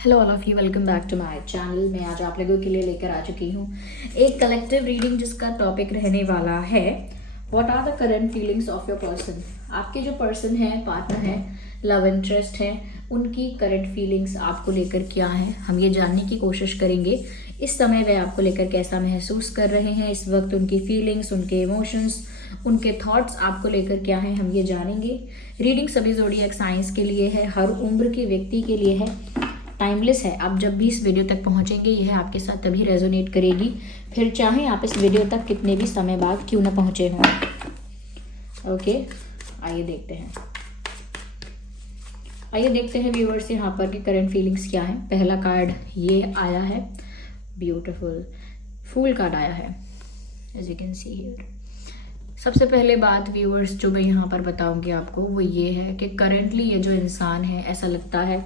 Hello all of you, welcome back to my channel. मैं आज आप लोगों के लिए लेकर आ चुकी हूँ एक कलेक्टिव रीडिंग जिसका टॉपिक रहने वाला है what are the current feelings of your person. आपके जो पर्सन है, पार्टनर है, लव इंटरेस्ट है, उनकी करंट फीलिंग्स आपको लेकर क्या है, हम ये जानने की कोशिश करेंगे। इस समय वे आपको लेकर कैसा महसूस कर रहे हैं, इस वक्त उनकी फीलिंग्स, उनके इमोशंस, उनके थॉट्स आपको लेकर क्या हैं, हम ये जानेंगे। रीडिंग सभी ज़ोडिएक साइंस के लिए है, हर उम्र के व्यक्ति के लिए है, टाइमलेस है। आप जब भी इस वीडियो तक पहुंचेंगे यह आपके साथ तभी रेजोनेट करेगी, फिर चाहे आप इस वीडियो तक कितने भी समय बाद क्यों ना पहुंचे हों। ओके, आइए देखते हैं व्यूअर्स यहाँ पर कि करंट फीलिंग्स क्या है। पहला कार्ड ये आया है, ब्यूटीफुल फूल कार्ड आया है, as you can see here. सबसे पहले बात व्यूअर्स जो मैं यहाँ पर बताऊंगी आपको वो ये है कि करंटली ये जो इंसान है, ऐसा लगता है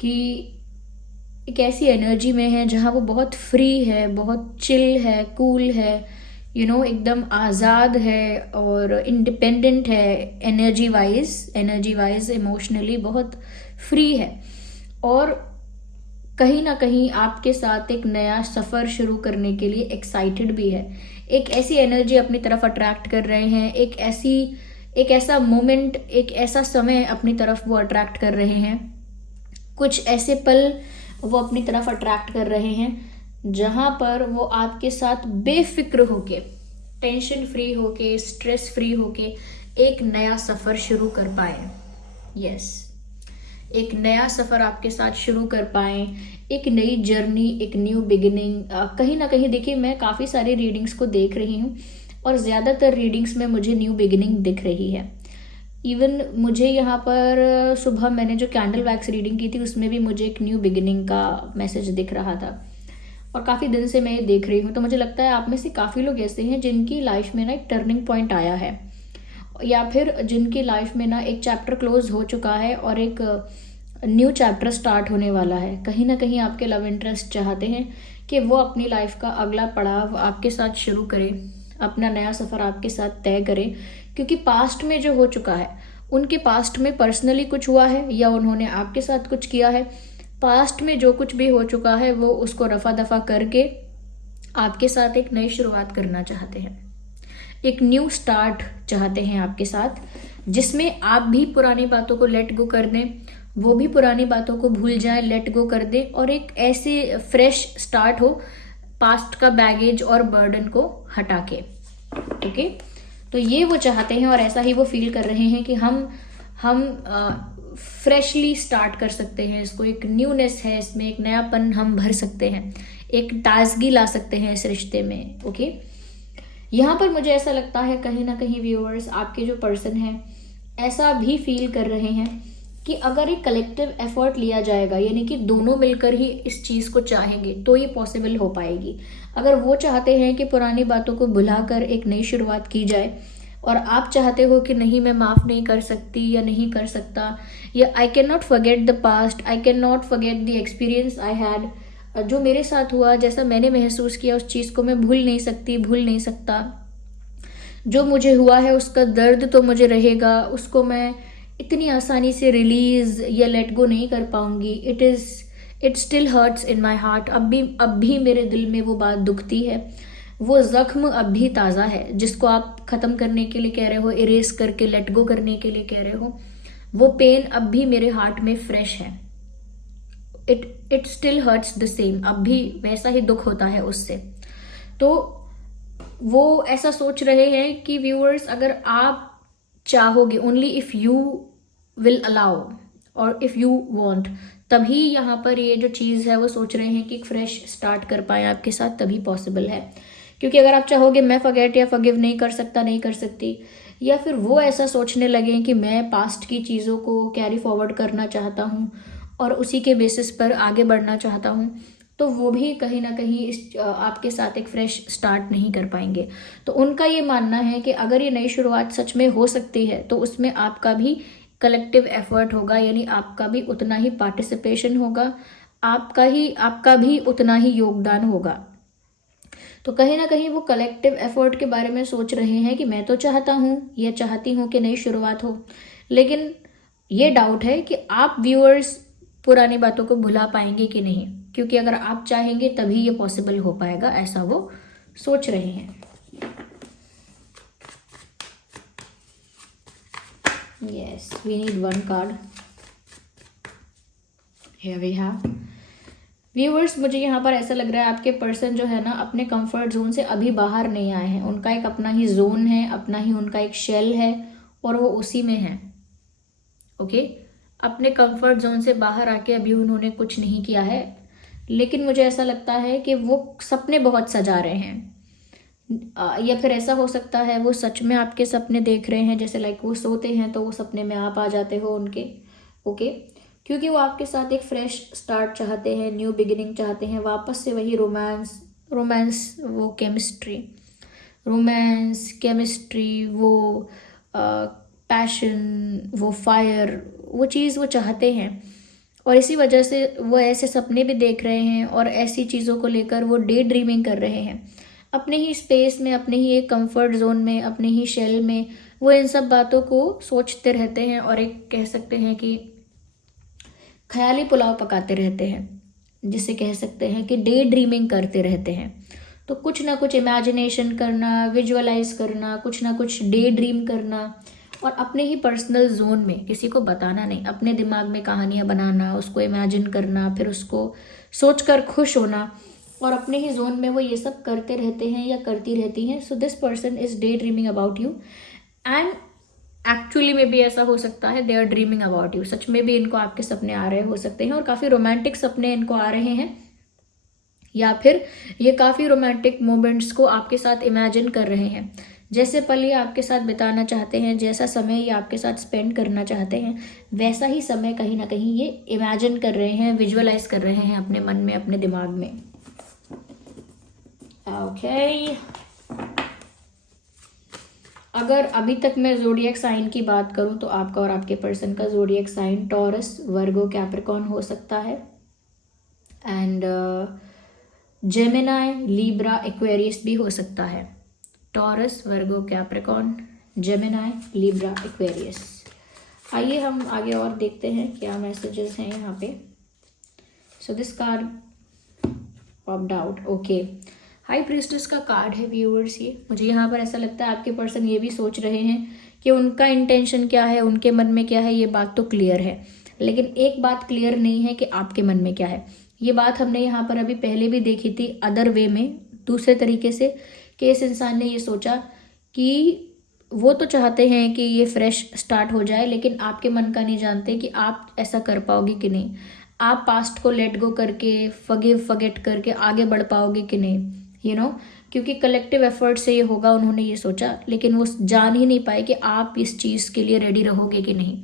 कि एक ऐसी एनर्जी में है जहाँ वो बहुत फ्री है, बहुत चिल है, कूल है, एकदम आज़ाद है और इंडिपेंडेंट है। एनर्जी वाइज इमोशनली बहुत फ्री है और कहीं ना कहीं आपके साथ एक नया सफ़र शुरू करने के लिए एक्साइटेड भी है। एक ऐसी एनर्जी अपनी तरफ अट्रैक्ट कर रहे हैं, एक ऐसा मोमेंट, एक ऐसा समय अपनी तरफ वो अट्रैक्ट कर रहे हैं। कुछ ऐसे पल वो अपनी तरफ अट्रैक्ट कर रहे हैं जहां पर वो आपके साथ बेफिक्र होके, टेंशन फ्री होके, स्ट्रेस फ्री होके एक नया सफ़र शुरू कर पाए। यस, एक नया सफ़र आपके साथ शुरू कर पाए, एक नई जर्नी, एक न्यू बिगिनिंग। कहीं ना कहीं देखिए, मैं काफ़ी सारी रीडिंग्स को देख रही हूँ और ज़्यादातर रीडिंग्स में मुझे न्यू बिगिनिंग दिख रही है। इवन मुझे यहाँ पर सुबह मैंने जो कैंडल वैक्स रीडिंग की थी उसमें भी मुझे एक न्यू बिगिनिंग का मैसेज दिख रहा था और काफ़ी दिन से मैं ये देख रही हूँ। तो मुझे लगता है आप में से काफ़ी लोग ऐसे हैं जिनकी लाइफ में ना एक टर्निंग पॉइंट आया है, या फिर जिनकी लाइफ में ना एक चैप्टर क्लोज हो चुका है और एक न्यू चैप्टर स्टार्ट होने वाला है। कहीं ना कहीं आपके लव इंटरेस्ट चाहते हैं कि वो अपनी लाइफ का अगला पड़ाव आपके साथ शुरू करे, अपना नया सफ़र आपके साथ तय करें, क्योंकि पास्ट में जो हो चुका है, उनके पास्ट में पर्सनली कुछ हुआ है या उन्होंने आपके साथ कुछ किया है, पास्ट में जो कुछ भी हो चुका है वो उसको रफा दफा करके आपके साथ एक नई शुरुआत करना चाहते हैं, एक न्यू स्टार्ट चाहते हैं आपके साथ, जिसमें आप भी पुरानी बातों को लेट गो कर दें, वो भी पुरानी बातों को भूल जाए, लेट गो कर दे और एक ऐसे फ्रेश स्टार्ट हो, पास्ट का बैगेज और बर्डन को हटा के। ओके, तो ये वो चाहते हैं और ऐसा ही वो फील कर रहे हैं कि हम फ्रेशली स्टार्ट कर सकते हैं इसको, एक न्यूनेस है इसमें, एक नयापन हम भर सकते हैं, एक ताजगी ला सकते हैं इस रिश्ते में। ओके, यहाँ पर मुझे ऐसा लगता है कहीं ना कहीं व्यूअर्स, आपके जो पर्सन है ऐसा भी फील कर रहे हैं कि अगर एक कलेक्टिव एफर्ट लिया जाएगा, यानी कि दोनों मिलकर ही इस चीज़ को चाहेंगे तो ये पॉसिबल हो पाएगी। अगर वो चाहते हैं कि पुरानी बातों को भुलाकर एक नई शुरुआत की जाए और आप चाहते हो कि नहीं, मैं माफ़ नहीं कर सकती या नहीं कर सकता, या I can not forget the past, I can not forget the experience I had, जो मेरे साथ हुआ, जैसा मैंने महसूस किया उस चीज़ को मैं भूल नहीं सकती, भूल नहीं सकता, जो मुझे हुआ है उसका दर्द तो मुझे रहेगा, उसको मैं इतनी आसानी से रिलीज या लेट गो नहीं कर पाऊंगी। It still hurts in my heart, अब भी मेरे दिल में वो बात दुखती है, वो जख्म अब भी ताज़ा है जिसको आप ख़त्म करने के लिए कह रहे हो, इरेज करके लेट गो करने के लिए कह रहे हो, वो पेन अब भी मेरे हार्ट में फ्रेश है। It still hertz the same, अब भी वैसा ही दुख होता है उससे। तो वो ऐसा सोच रहे हैं कि व्यूअर्स, अगर आप चाहोगे, only if you will allow और इफ़ यू वांट, तभी यहाँ पर ये जो चीज़ है वो सोच रहे हैं कि एक फ्रेश स्टार्ट कर पाए आपके साथ, तभी पॉसिबल है। क्योंकि अगर आप चाहोगे मैं फॉरगेट या फॉरगिव नहीं कर सकता, नहीं कर सकती, या फिर वो ऐसा सोचने लगे कि मैं पास्ट की चीज़ों को कैरी फॉरवर्ड करना चाहता हूँ और उसी के बेसिस पर आगे बढ़ना चाहता हूँ, तो वो भी कहीं ना कहीं इस आपके साथ एक फ्रेश स्टार्ट नहीं कर पाएंगे। तो उनका ये मानना है कि अगर ये नई शुरुआत सच में हो सकती है तो उसमें आपका भी कलेक्टिव एफर्ट होगा, यानी आपका भी उतना ही पार्टिसिपेशन होगा, आपका भी उतना ही योगदान होगा। तो कहीं ना कहीं वो कलेक्टिव एफर्ट के बारे में सोच रहे हैं कि मैं तो चाहता हूँ या चाहती हूँ कि नई शुरुआत हो, लेकिन ये डाउट है कि आप व्यूअर्स पुरानी बातों को भुला पाएंगे कि नहीं, क्योंकि अगर आप चाहेंगे तभी ये पॉसिबल हो पाएगा, ऐसा वो सोच रहे हैं। Yes, we need one card. Here we have. Viewers, मुझे यहाँ पर ऐसा लग रहा है आपके पर्सन जो है ना अपने कंफर्ट जोन से अभी बाहर नहीं आए हैं। उनका एक अपना ही जोन है, अपना ही उनका एक शेल है और वो उसी में है। ओके, अपने कंफर्ट जोन से बाहर आके अभी उन्होंने कुछ नहीं किया है, लेकिन मुझे ऐसा लगता है कि वो सपने बहुत सजा रहे हैं। या फिर ऐसा हो सकता है वो सच में आपके सपने देख रहे हैं, जैसे लाइक वो सोते हैं तो वो सपने में आप आ जाते हो उनके। ओके, क्योंकि वो आपके साथ एक फ्रेश स्टार्ट चाहते हैं, न्यू बिगिनिंग चाहते हैं, वापस से वही रोमांस, वो केमिस्ट्री, वो पैशन, वो फायर, वो चीज़ वो चाहते हैं। और इसी वजह से वो ऐसे सपने भी देख रहे हैं और ऐसी चीज़ों को लेकर वो डे ड्रीमिंग कर रहे हैं। अपने ही स्पेस में, अपने ही एक कंफर्ट जोन में, अपने ही शेल में वो इन सब बातों को सोचते रहते हैं और एक कह सकते हैं कि ख्याली पुलाव पकाते रहते हैं, जिसे कह सकते हैं कि डे ड्रीमिंग करते रहते हैं। तो कुछ ना कुछ इमेजिनेशन करना, विजुअलाइज करना, कुछ ना कुछ डे ड्रीम करना और अपने ही पर्सनल जोन में, किसी को बताना नहीं, अपने दिमाग में कहानियाँ बनाना, उसको इमेजिन करना, फिर उसको सोचकर खुश होना और अपने ही जोन में वो ये सब करते रहते हैं या करती रहती हैं। So this person is they dreaming about you and actually में भी ऐसा हो सकता है they are dreaming about you. सच में भी इनको आपके सपने आ रहे हो सकते हैं और काफ़ी रोमांटिक सपने इनको आ रहे हैं, या फिर ये काफ़ी रोमांटिक मोमेंट्स को आपके साथ इमेजिन कर रहे हैं। जैसे पल ये आपके साथ बिताना चाहते हैं, जैसा समय ये आपके साथ स्पेंड करना चाहते हैं, वैसा ही समय कहीं ना कहीं ये इमेजिन कर रहे हैं, विजुअलाइज कर रहे हैं अपने मन में, अपने दिमाग में। ओके, अगर अभी तक मैं ज़ोडिएक साइन की बात करूं तो आपका और आपके पर्सन का ज़ोडिएक साइन टॉरस, वर्गो, कैप्रिकॉर्न हो सकता है एंड जेमिनाई, लिब्रा, एक्वेरियस भी हो सकता है। टॉरस, वर्गो, कैप्रिकॉर्न, जेमिनाई, लिब्रा, एक्वेरियस। आइए हम आगे और देखते हैं क्या मैसेजेस हैं यहाँ पे। So this card popped out. Okay, high priestess का कार्ड है व्यूअर्स। ये मुझे यहाँ पर ऐसा लगता है आपके पर्सन ये भी सोच रहे हैं कि उनका इंटेंशन क्या है, उनके मन में क्या है, ये बात तो क्लियर है, लेकिन एक बात क्लियर नहीं है कि आपके मन में क्या है। ये बात हमने यहाँ पर अभी पहले भी देखी थी अदर वे में, दूसरे तरीके से, कि इस इंसान ने ये सोचा कि वो तो चाहते हैं कि ये फ्रेश स्टार्ट हो जाए, लेकिन आपके मन का नहीं जानते कि आप ऐसा कर पाओगे कि नहीं, आप पास्ट को लेट गो करके, फॉरगिव करके आगे बढ़ पाओगे कि नहीं, यू नो, क्योंकि कलेक्टिव एफर्ट से ये होगा, उन्होंने ये सोचा, लेकिन वो जान ही नहीं पाए कि आप इस चीज़ के लिए रेडी रहोगे कि नहीं।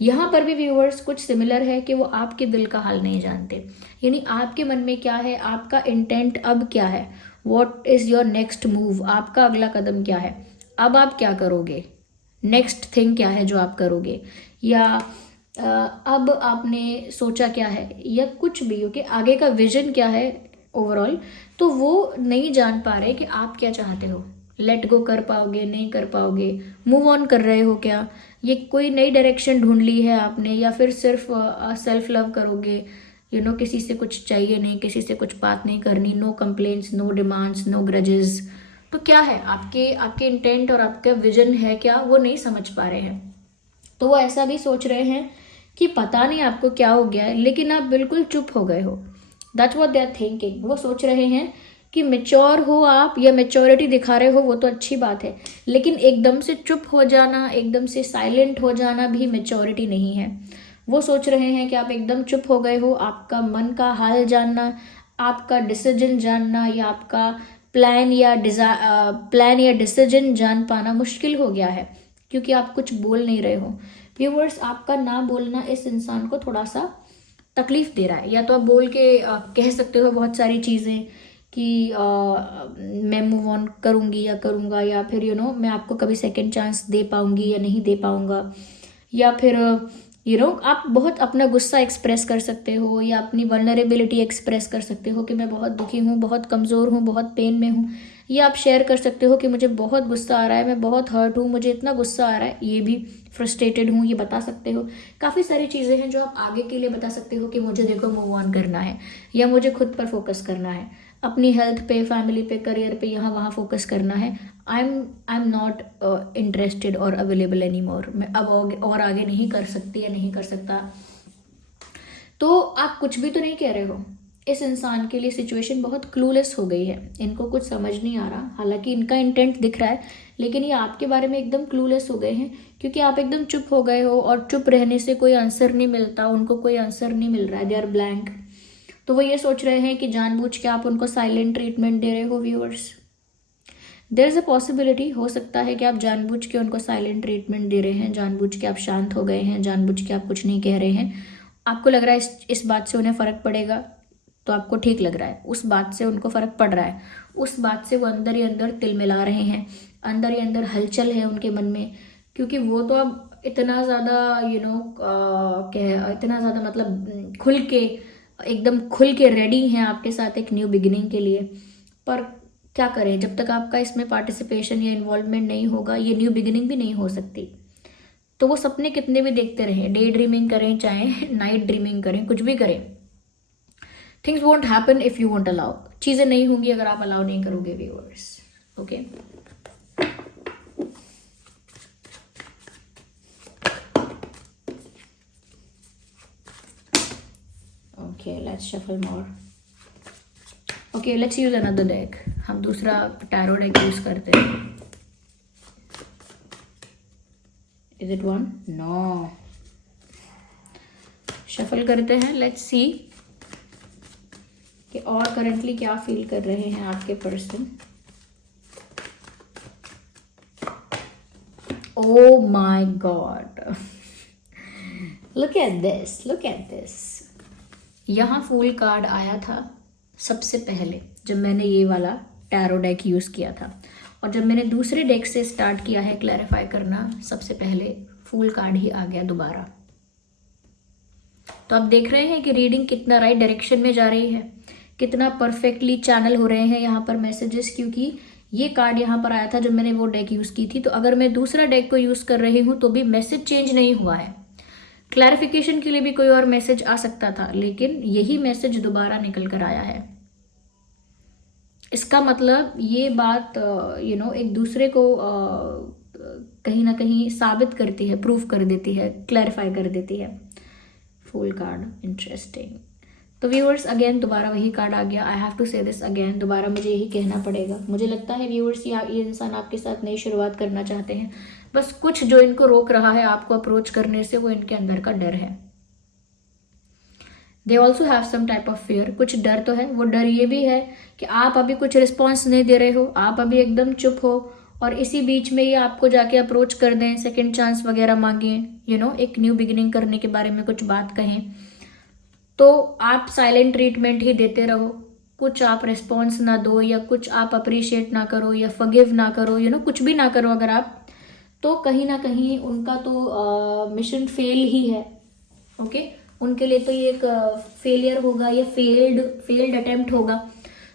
यहाँ पर भी व्यूअर्स कुछ सिमिलर है कि वो आपके दिल का हाल नहीं जानते, यानी आपके मन में क्या है, आपका इंटेंट अब क्या है, what is your next move, आपका अगला कदम क्या है, अब आप क्या करोगे, नेक्स्ट थिंग क्या है जो आप करोगे, या अब आपने सोचा क्या है, या कुछ भी हो कि आगे का विजन क्या है ओवरऑल, तो वो नहीं जान पा रहे कि आप क्या चाहते हो। लेट गो कर पाओगे, नहीं कर पाओगे, मूव ऑन कर रहे हो क्या, ये कोई नई डायरेक्शन ढूंढ ली है आपने, या फिर सिर्फ सेल्फ लव करोगे, यू नो, किसी से कुछ चाहिए नहीं, किसी से कुछ बात नहीं करनी, no complaints, no demands, no grudges. तो क्या है आपके इंटेंट और आपका विजन है क्या, वो नहीं समझ पा रहे हैं। तो वो ऐसा भी सोच रहे हैं कि पता नहीं आपको क्या हो गया है, लेकिन आप बिल्कुल चुप हो गए हो। That's what they are thinking. वो सोच रहे हैं कि मेच्योर हो आप, या मेच्योरिटी दिखा रहे हो, वो तो अच्छी बात है, लेकिन एकदम से चुप हो जाना, एकदम से साइलेंट हो जाना भी मेच्योरिटी नहीं है। वो सोच रहे हैं कि आप एकदम चुप हो गए हो, आपका मन का हाल जानना, आपका डिसीजन जानना, या आपका प्लान या डिसीजन जान पाना मुश्किल हो गया है, क्योंकि आप कुछ बोल नहीं रहे हो। व्यूअर्स, आपका ना बोलना इस इंसान को थोड़ा सा तकलीफ दे रहा है। या तो आप बोल के कह सकते हो बहुत सारी चीज़ें कि मैं मूव ऑन करूँगी या करूँगा, या फिर यू नो मैं आपको कभी सेकंड चांस दे पाऊँगी या नहीं दे पाऊँगा, या फिर यू नो आप बहुत अपना गुस्सा एक्सप्रेस कर सकते हो, या अपनी वल्नरेबिलिटी एक्सप्रेस कर सकते हो कि मैं बहुत दुखी हूँ, बहुत कमज़ोर हूँ, बहुत पेन में हूँ। ये आप शेयर कर सकते हो कि मुझे बहुत गुस्सा आ रहा है, मैं बहुत हर्ट हूँ, मुझे इतना गुस्सा आ रहा है, ये भी फ्रस्ट्रेटेड हूँ, ये बता सकते हो। काफ़ी सारी चीज़ें हैं जो आप आगे के लिए बता सकते हो कि मुझे देखो मूव ऑन करना है, या मुझे खुद पर फोकस करना है, अपनी हेल्थ पे, फैमिली पे, करियर पे, यहाँ वहाँ फोकस करना है। आई एम नॉट इंटरेस्टेड और अवेलेबल एनी मोर, मैं अब और आगे नहीं कर सकती या नहीं कर सकता। तो आप कुछ भी तो नहीं कह रहे हो। इस इंसान के लिए सिचुएशन बहुत क्लूलेस हो गई है, इनको कुछ समझ नहीं आ रहा, हालांकि इनका इंटेंट दिख रहा है, लेकिन ये आपके बारे में एकदम क्लूलेस हो गए हैं, क्योंकि आप एकदम चुप हो गए हो, और चुप रहने से कोई आंसर नहीं मिलता, उनको कोई आंसर नहीं मिल रहा है, दे आर ब्लैंक। तो वो ये सोच रहे हैं कि जानबूझ के आप उनको साइलेंट ट्रीटमेंट दे रहे हो। Viewers, there is a possibility, हो सकता है कि आप जानबूझ के उनको साइलेंट ट्रीटमेंट दे रहे हैं, जानबूझ के आप शांत हो गए हैं, जानबूझ के आप कुछ नहीं कह रहे हैं। आपको लग रहा है इस बात से उन्हें फ़र्क पड़ेगा, तो आपको ठीक लग रहा है। उस बात से उनको फ़र्क पड़ रहा है, उस बात से वो अंदर ही अंदर तिल मिला रहे हैं, अंदर ही अंदर हलचल है उनके मन में, क्योंकि वो तो अब इतना ज़्यादा इतना ज़्यादा मतलब खुल के, एकदम खुल के रेडी हैं आपके साथ एक न्यू बिगिनिंग के लिए। पर क्या करें, जब तक आपका इसमें पार्टिसिपेशन या इन्वॉल्वमेंट नहीं होगा, ये न्यू बिगिनिंग भी नहीं हो सकती। तो वो सपने कितने भी देखते रहें, डे ड्रीमिंग करें चाहे नाइट ड्रीमिंग करें, कुछ भी करें, things won't happen if you won't allow. चीज़ें नहीं होंगी अगर आप अलाउ नहीं करोगे। Viewers, okay, okay, let's shuffle more. Okay, let's use another deck. हम दूसरा टैरो डेक यूज करते हैं। Is it one? No. Shuffle करते हैं, लेट्स सी कि और करंटली क्या फील कर रहे हैं आपके person. Oh my God, look at this, look at this. यहाँ फूल कार्ड आया था सबसे पहले जब मैंने ये वाला टैरो डेक यूज़ किया था, और जब मैंने दूसरे डेक से स्टार्ट किया है क्लैरिफाई करना, सबसे पहले फूल कार्ड ही आ गया दोबारा। तो आप देख रहे हैं कि रीडिंग कितना राइट डायरेक्शन में जा रही है, कितना परफेक्टली चैनल हो रहे हैं यहाँ पर मैसेजेस, क्योंकि ये कार्ड यहाँ पर आया था जब मैंने वो डेक यूज़ की थी। तो अगर मैं दूसरा डेक को यूज़ कर रही हूँ तो भी मैसेज चेंज नहीं हुआ है, क्लैरिफिकेशन के लिए भी कोई और मैसेज आ सकता था, लेकिन यही मैसेज दोबारा निकल कर आया है। इसका मतलब ये बात एक दूसरे को कहीं ना कहीं साबित करती है, प्रूफ कर देती है, क्लैरिफाई कर देती है। Full card, interesting. तो व्यूअर्स, अगेन दोबारा वही कार्ड आ गया। आई हैव टू से दिस अगेन, दोबारा मुझे यही कहना पड़ेगा। मुझे लगता है व्यूअर्स, ये इंसान आपके साथ नई शुरुआत करना चाहते हैं, बस कुछ जो इनको रोक रहा है आपको अप्रोच करने से, वो इनके अंदर का डर है। They also have some type of fear, कुछ डर तो है। वो डर ये भी है कि आप अभी कुछ रिस्पॉन्स नहीं दे रहे हो, आप अभी एकदम चुप हो, और इसी बीच में ये आपको जाके अप्रोच कर दें, सेकेंड चांस वगैरह मांगें, एक न्यू बिगिनिंग करने के बारे में कुछ बात कहें, तो आप साइलेंट ट्रीटमेंट ही देते रहो, कुछ आप रिस्पॉन्स ना दो, या कुछ आप अप्रिशिएट ना करो, या फॉरगिव ना करो, कुछ भी ना करो अगर आप, तो कहीं ना कहीं उनका तो मिशन फेल ही है। ओके, उनके लिए तो ये एक फेलियर होगा, या फेल्ड अटेम्प्ट होगा।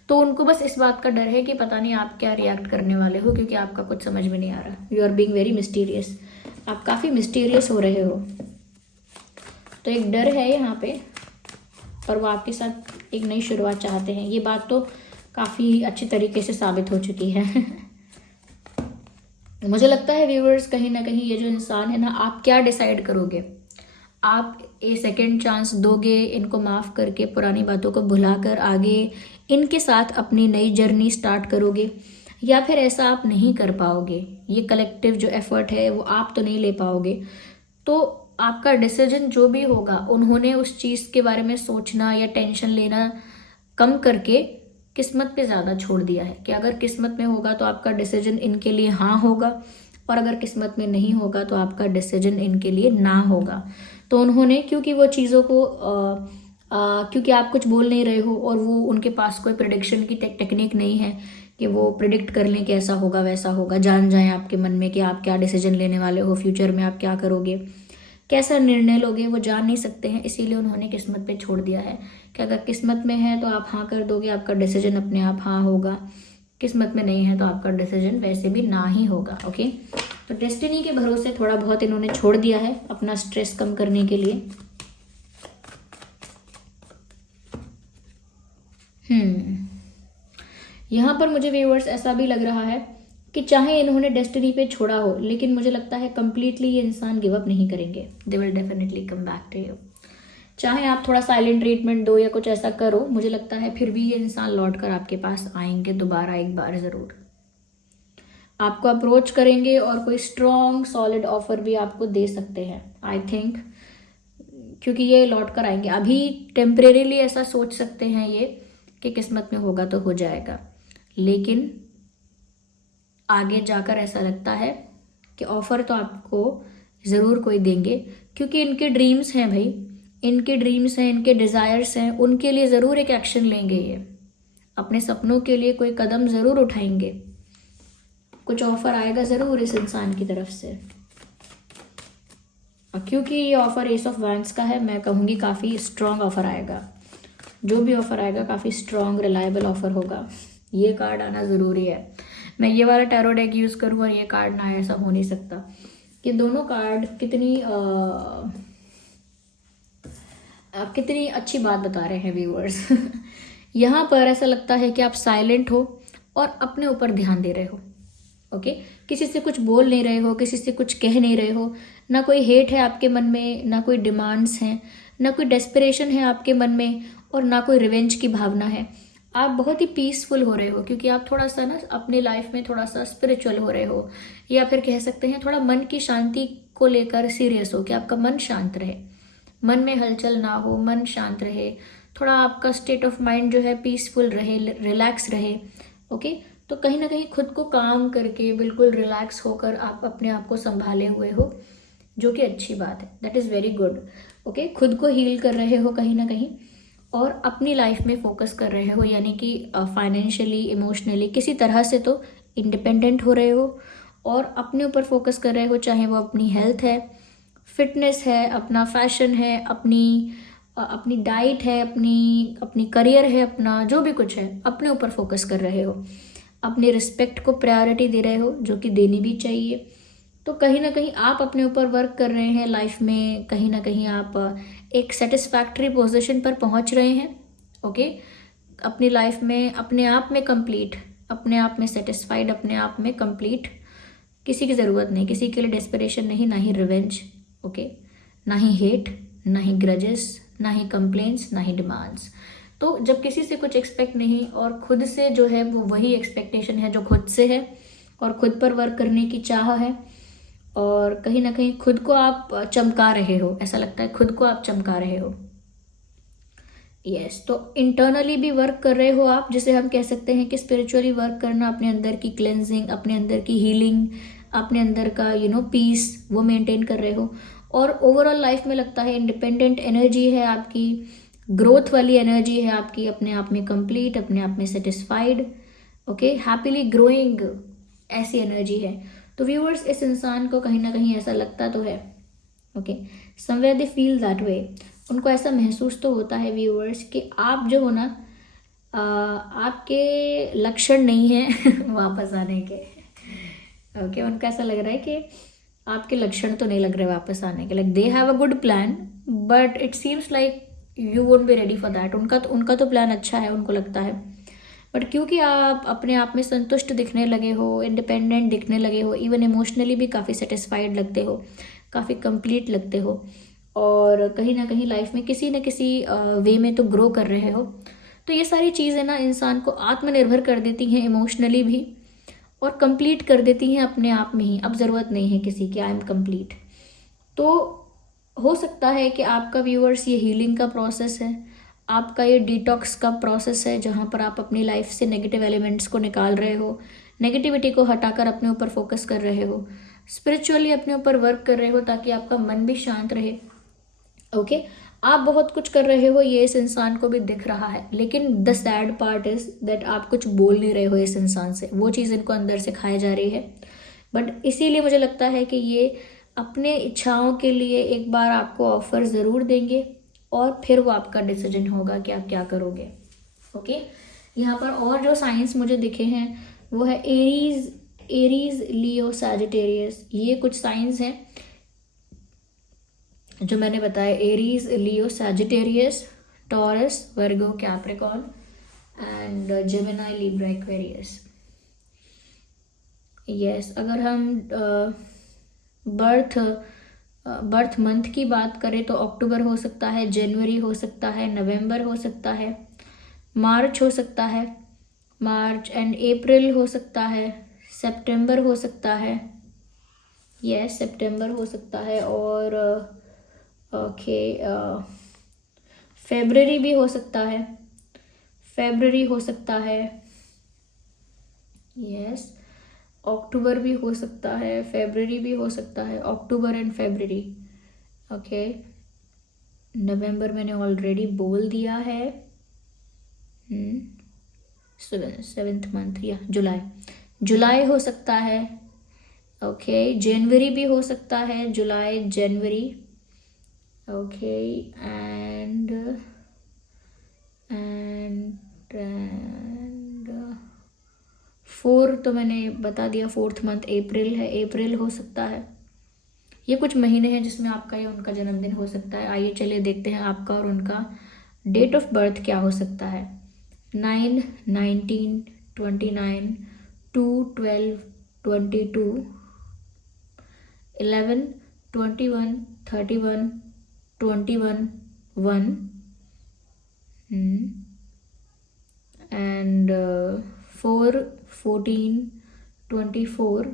तो उनको बस इस बात का डर है कि पता नहीं आप क्या रिएक्ट करने वाले हो, क्योंकि आपका कुछ समझ में नहीं आ रहा। You are being very mysterious, आप काफ़ी मिस्टीरियस हो रहे हो। तो एक डर है यहाँ पे, और वो आपके साथ एक नई शुरुआत चाहते हैं। ये बात तो काफ़ी अच्छी तरीके से साबित हो चुकी है। मुझे लगता है व्यूअर्स, कहीं ना कहीं ये जो इंसान है ना, आप क्या डिसाइड करोगे? आप ये सेकेंड चांस दोगे, इनको माफ़ करके, पुरानी बातों को भुलाकर आगे इनके साथ अपनी नई जर्नी स्टार्ट करोगे, या फिर ऐसा आप नहीं कर पाओगे? ये कलेक्टिव जो एफर्ट है वो आप तो नहीं ले पाओगे। तो आपका डिसीजन जो भी होगा, उन्होंने उस चीज़ के बारे में सोचना या टेंशन लेना कम करके किस्मत पे ज़्यादा छोड़ दिया है, कि अगर किस्मत में होगा तो आपका डिसीजन इनके लिए हाँ होगा, और अगर किस्मत में नहीं होगा तो आपका डिसीजन इनके लिए ना होगा। तो उन्होंने, क्योंकि वो चीज़ों को क्योंकि आप कुछ बोल नहीं रहे हो, और वो उनके पास कोई प्रेडिक्शन की टेक्निक नहीं है कि वो प्रिडिक्ट कर लें कि ऐसा होगा वैसा होगा, जान जाएं आपके मन में कि आप क्या डिसीजन लेने वाले हो, फ्यूचर में आप क्या करोगे, कैसा निर्णय लोगे, वो जान नहीं सकते हैं। इसीलिए उन्होंने किस्मत पे छोड़ दिया है कि अगर किस्मत में है तो आप हाँ कर दोगे, आपका डिसीजन अपने आप हाँ होगा, किस्मत में नहीं है तो आपका डिसीजन वैसे भी ना ही होगा। ओके, तो डेस्टिनी के भरोसे थोड़ा बहुत इन्होंने छोड़ दिया है अपना स्ट्रेस कम करने के लिए। यहाँ पर मुझे व्यूअर्स ऐसा भी लग रहा है कि चाहे इन्होंने डेस्टिनी पे छोड़ा हो, लेकिन मुझे लगता है कंप्लीटली ये इंसान गिव अप नहीं करेंगे। They will definitely come back to you. चाहे आप थोड़ा साइलेंट ट्रीटमेंट दो या कुछ ऐसा करो, मुझे लगता है फिर भी ये इंसान लौट कर आपके पास आएंगे दोबारा एक बार ज़रूर। आपको अप्रोच करेंगे और कोई स्ट्रॉन्ग सॉलिड ऑफर भी आपको दे सकते हैं आई थिंक, क्योंकि ये लौट कर आएंगे। अभी टेम्परेरीली ऐसा सोच सकते हैं ये कि किस्मत में होगा तो हो जाएगा, लेकिन आगे जाकर ऐसा लगता है कि ऑफ़र तो आपको ज़रूर कोई देंगे, क्योंकि इनके ड्रीम्स हैं भाई, इनके ड्रीम्स हैं, इनके डिज़ायर्स हैं, उनके लिए ज़रूर एक एक्शन लेंगे ये, अपने सपनों के लिए कोई कदम ज़रूर उठाएंगे। कुछ ऑफ़र आएगा ज़रूर इस इंसान की तरफ से, क्योंकि ये ऑफ़र एस ऑफ वैंड्स का है, मैं कहूँगी काफ़ी स्ट्रॉन्ग ऑफ़र आएगा। जो भी ऑफ़र आएगा काफ़ी स्ट्रॉन्ग रिलायबल ऑफ़र होगा। ये कार्ड आना ज़रूरी है। मैं ये वाला टैरो डेक यूज़ करूँ और ये कार्ड ना आए, ऐसा हो नहीं सकता। ये दोनों कार्ड कितनी अच्छी बात बता रहे हैं व्यूअर्स। यहाँ पर ऐसा लगता है कि आप साइलेंट हो और अपने ऊपर ध्यान दे रहे हो। ओके, किसी से कुछ बोल नहीं रहे हो, किसी से कुछ कह नहीं रहे हो, ना कोई हेट है आपके मन में, ना कोई डिमांड्स हैं, ना कोई डेस्परेशन है आपके मन में, और ना कोई रिवेंज की भावना है। आप बहुत ही पीसफुल हो रहे हो, क्योंकि आप थोड़ा सा ना अपनी लाइफ में थोड़ा सा स्पिरिचुअल हो रहे हो, या फिर कह सकते हैं थोड़ा मन की शांति को लेकर सीरियस हो कि आपका मन शांत रहे, मन में हलचल ना हो, मन शांत रहे, थोड़ा आपका स्टेट ऑफ माइंड जो है पीसफुल रहे, रिलैक्स रहे। ओके, तो कहीं ना कहीं खुद को काम करके बिल्कुल रिलैक्स होकर आप अपने आप को संभाले हुए हो, जो कि अच्छी बात है। That is very good. Okay, खुद को हील कर रहे हो कहीं ना कहीं, और अपनी लाइफ में फोकस कर रहे हो, यानी कि फाइनेंशियली, इमोशनली किसी तरह से तो इंडिपेंडेंट हो रहे हो और अपने ऊपर फोकस कर रहे हो, चाहे वो अपनी हेल्थ है, फिटनेस है, अपना फैशन है, अपनी डाइट है, अपनी करियर है, अपना जो भी कुछ है अपने ऊपर फोकस कर रहे हो, अपने रिस्पेक्ट को प्रायोरिटी दे रहे हो, जो कि देनी भी चाहिए। तो कहीं ना कहीं आप अपने ऊपर वर्क कर रहे हैं लाइफ में, कहीं ना कहीं आप एक सेटिस्फैक्ट्री पोजीशन पर पहुंच रहे हैं। ओके, अपनी लाइफ में अपने आप में कंप्लीट, अपने आप में सेटिस्फाइड, अपने आप में कंप्लीट, किसी की ज़रूरत नहीं, किसी के लिए डेस्परेशन नहीं, ना ही रिवेंज। ओके, ना ही हेट, ना ही ग्रजेस, ना ही कंप्लेंट्स, ना ही डिमांड्स। तो जब किसी से कुछ एक्सपेक्ट नहीं और खुद से जो है वो वही एक्सपेक्टेशन है जो खुद से है, और खुद पर वर्क करने की चाह है, और कहीं ना कहीं खुद को आप चमका रहे हो, ऐसा लगता है खुद को आप चमका रहे हो। यस, तो इंटरनली भी वर्क कर रहे हो आप, जिसे हम कह सकते हैं कि स्पिरिचुअली वर्क करना, अपने अंदर की क्लेंजिंग, अपने अंदर की हीलिंग, अपने अंदर का पीस वो मेंटेन कर रहे हो। और ओवरऑल लाइफ में लगता है इंडिपेंडेंट एनर्जी है आपकी, ग्रोथ वाली एनर्जी है आपकी, अपने आप में कंप्लीट, अपने आप में सेटिस्फाइड, ओके, हैप्पीली ग्रोइंग, ऐसी एनर्जी है। तो व्यूअर्स, इस इंसान को कहीं ना कहीं ऐसा लगता तो है, okay, somewhere they feel that way, उनको ऐसा महसूस तो होता है व्यूअर्स कि आप जो हो ना, आपके लक्षण नहीं है वापस आने के। ओके, उनको ऐसा लग रहा है कि आपके लक्षण तो नहीं लग रहे वापस आने के, like they have a good plan but it seems like you won't be ready for that. उनका तो प्लान अच्छा है, उनको लगता है, बट क्योंकि आप अपने आप में संतुष्ट दिखने लगे हो, इंडिपेंडेंट दिखने लगे हो, इवन इमोशनली भी काफ़ी सेटिस्फाइड लगते हो, काफ़ी कंप्लीट लगते हो, और कहीं ना कहीं लाइफ में किसी न किसी वे में तो ग्रो कर रहे हो, तो ये सारी चीज़ें ना इंसान को आत्मनिर्भर कर देती हैं इमोशनली भी, और कंप्लीट कर देती हैं अपने आप में ही। अब ज़रूरत नहीं है किसी की, आई एम कंप्लीट। तो हो सकता है कि आपका व्यूअर्स ये हीलिंग का प्रोसेस है, आपका ये डिटॉक्स का प्रोसेस है, जहाँ पर आप अपनी लाइफ से नेगेटिव एलिमेंट्स को निकाल रहे हो, नेगेटिविटी को हटाकर अपने ऊपर फोकस कर रहे हो, स्पिरिचुअली अपने ऊपर वर्क कर रहे हो, ताकि आपका मन भी शांत रहे। ओके, आप बहुत कुछ कर रहे हो, ये इस इंसान को भी दिख रहा है, लेकिन the sad part is that आप कुछ बोल नहीं रहे हो इस इंसान से, वो चीज़ इनको अंदर से खाई जा रही है। बट इसीलिए मुझे लगता है कि ये अपने इच्छाओं के लिए एक बार आपको ऑफर ज़रूर देंगे, और फिर वो आपका डिसीजन होगा कि आप क्या करोगे। ओके, यहाँ पर और जो साइंस मुझे दिखे हैं वो है एरीज लियो सैजिटेरियस। ये कुछ साइंस हैं जो मैंने बताया, Aries Leo Sagittarius, Taurus Virgo Capricorn and Gemini Libra Aquarius. Yes, अगर हम बर्थ मंथ की बात करें तो अक्टूबर हो सकता है, जनवरी हो सकता है, नवंबर हो सकता है, मार्च हो सकता है, मार्च एंड अप्रैल हो सकता है, सितंबर हो सकता है, यस सितंबर हो सकता है, और ओके फरवरी भी हो सकता है, फरवरी हो सकता है, यस अक्टूबर भी हो सकता है, फरवरी भी हो सकता है, अक्टूबर एंड फरवरी। ओके, नवंबर मैंने ऑलरेडी बोल दिया है, सेवेंथ मंथ या जुलाई हो सकता है। ओके, जनवरी भी हो सकता है, जुलाई जनवरी। ओके, एंड फोर्थ तो मैंने बता दिया, फोर्थ मंथ अप्रैल है, अप्रैल हो सकता है। ये कुछ महीने हैं जिसमें आपका या उनका जन्मदिन हो सकता है। आइए चलिए देखते हैं आपका और उनका डेट ऑफ बर्थ क्या हो सकता है। 9, 19, 29, 2, 12, 22, 11, 21, 31, 21, 1 and 4, 14, 24,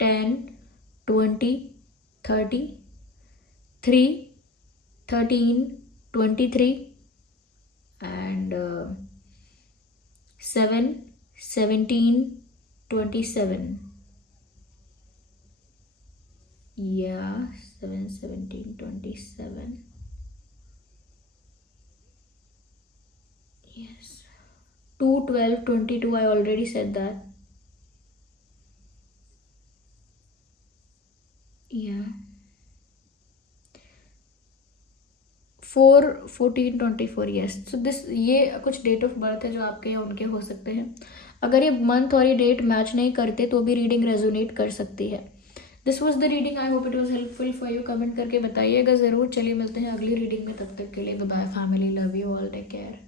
10, 20, 30, 3, 13, 23 and 7, 17, 27. Yeah, 7, 17, 27. Yes. 2, 12, 22. I already said that. Yeah. 4, 14, 24. Yes. So this ये कुछ डेट ऑफ बर्थ है जो आपके या उनके हो सकते हैं। अगर ये मंथ और ये डेट मैच नहीं करते तो भी रीडिंग रेजोनेट कर सकती है। This was the reading, I hope it was helpful for you. Comment करके बताइएगा ज़रूर। चलिए मिलते हैं अगली रीडिंग में, तब तक के लिए bye bye family, love you all, take care.